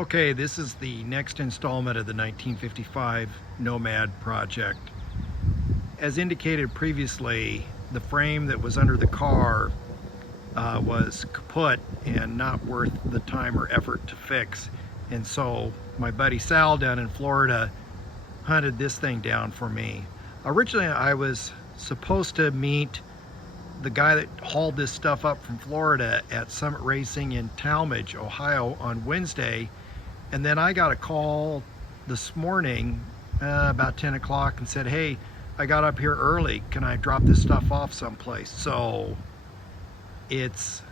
Okay, this is the next installment of the 1955 Nomad project. As indicated previously, the frame that was under the car was kaput and not worth the time or effort to fix. And so my buddy Sal down in Florida hunted this thing down for me. Originally, I was supposed to meet the guy that hauled this stuff up from Florida at Summit Racing in Talmadge, Ohio on Wednesday. And then I got a call this morning about 10 o'clock and said, hey, I got up here early. Can I drop this stuff off someplace? So it's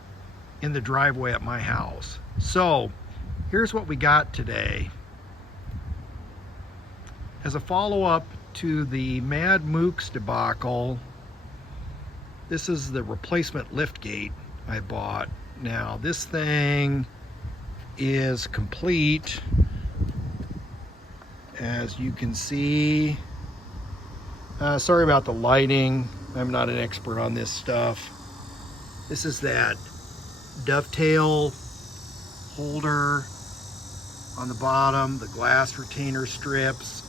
in the driveway at my house. So here's what we got today. As a follow-up to the Mad Mooks debacle, this is the replacement liftgate I bought. Now this thing is complete, as you can see. Sorry about the lighting, I'm not an expert on this stuff. This is that dovetail holder on the bottom, the glass retainer strips.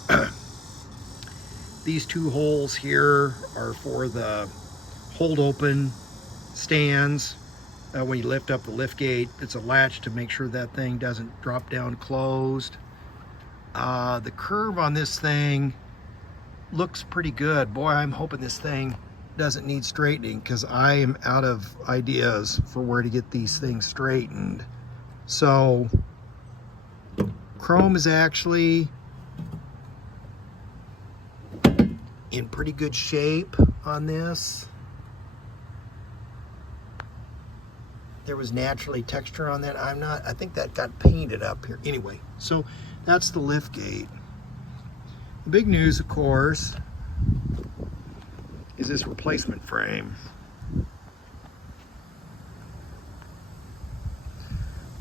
These two holes here are for the hold open stands. When you lift up the lift gate, it's a latch to make sure that thing doesn't drop down closed. The curve on this thing looks pretty good. Boy, I'm hoping this thing doesn't need straightening, because I am out of ideas for where to get these things straightened. So chrome is actually in pretty good shape on this. There was naturally texture on that. I think that got painted up here. Anyway, so that's the lift gate. The big news, of course, is this replacement frame.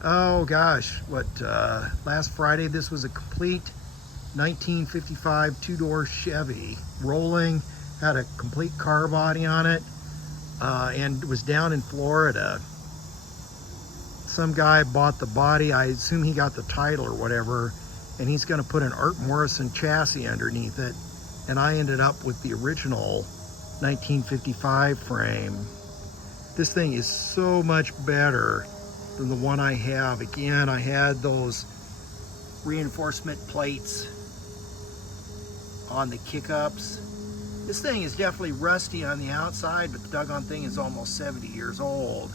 Oh gosh, last Friday this was a complete 1955 two-door Chevy, rolling, had a complete car body on it, and was down in Florida. Some guy bought the body, I assume he got the title or whatever, and he's going to put an Art Morrison chassis underneath it, and I ended up with the original 1955 frame. This thing is so much better than the one I have. Again, I had those reinforcement plates on the kick-ups. This thing is definitely rusty on the outside, but the doggone thing is almost 70 years old.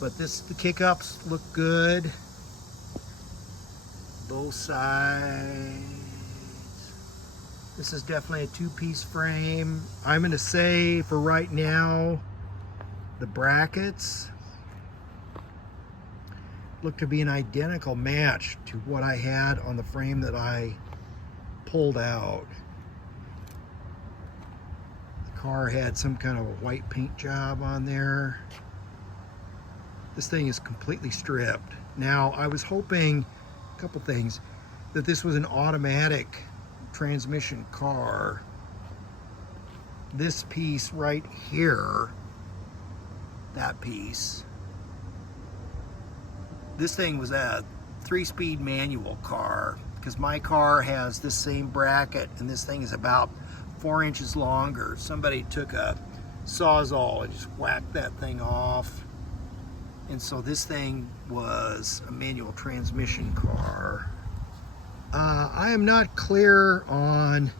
But the kick-ups look good. Both sides. This is definitely a two-piece frame. I'm going to say for right now, the brackets look to be an identical match to what I had on the frame that I pulled out. The car had some kind of a white paint job on there. This thing is completely stripped. Now, I was hoping a couple things, that this was an automatic transmission car. This piece right here, that piece, this thing was a 3-speed manual car, because my car has this same bracket, and this thing is about 4 inches longer. Somebody took a Sawzall and just whacked that thing off. And so this thing was a manual transmission car. I am not clear on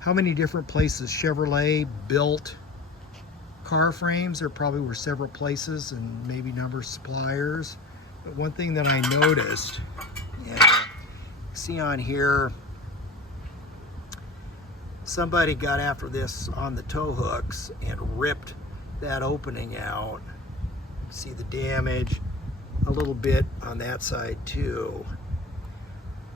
how many different places Chevrolet built car frames. There probably were several places and maybe number of suppliers. But one thing that I noticed, see on here, somebody got after this on the tow hooks and ripped that opening out. See the damage a little bit on that side too.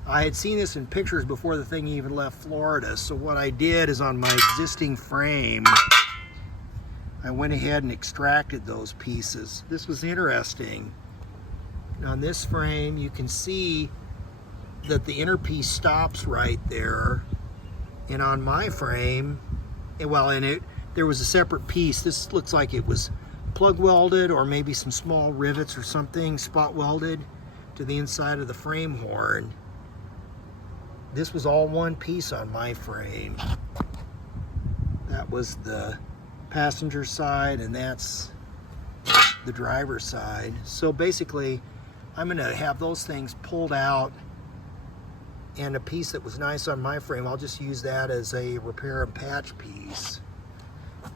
I had seen this in pictures before the thing even left Florida, so what I did is on my existing frame, I went ahead and extracted those pieces. This was interesting. On this frame, you can see that the inner piece stops right there, and on my frame, there was a separate piece. This looks like it was plug welded, or maybe some small rivets or something spot welded to the inside of the frame horn. This was all one piece on my frame. That was the passenger side, and that's the driver's side. So basically, I'm gonna have those things pulled out, and a piece that was nice on my frame, I'll just use that as a repair and patch piece.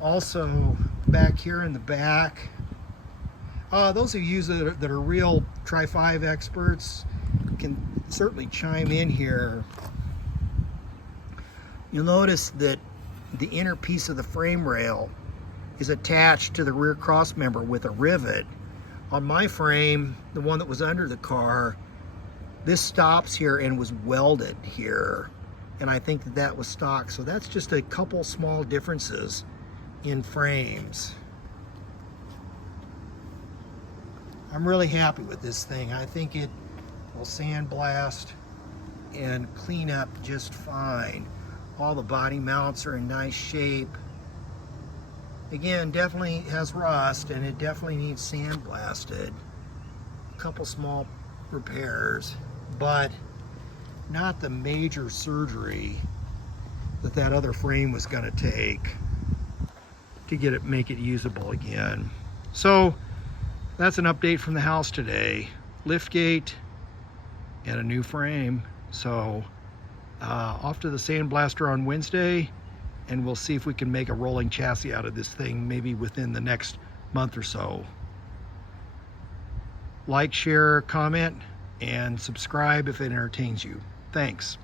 Also, back here in the back, those of you that are real Tri-5 experts can certainly chime in here. You'll notice that the inner piece of the frame rail is attached to the rear cross member with a rivet. On my frame, the one that was under the car, this stops here and was welded here, and I think that that was stock. So that's just a couple small differences in frames. I'm really happy with this thing. I think it will sandblast and clean up just fine. All the body mounts are in nice shape. Again, definitely has rust, and it definitely needs sandblasted. A couple small repairs, but not the major surgery that other frame was going to take to make it usable again. So that's an update from the house today. Liftgate and a new frame. So off to the sandblaster on Wednesday, and we'll see if we can make a rolling chassis out of this thing maybe within the next month or so. Like, share, comment, and subscribe if it entertains you. Thanks.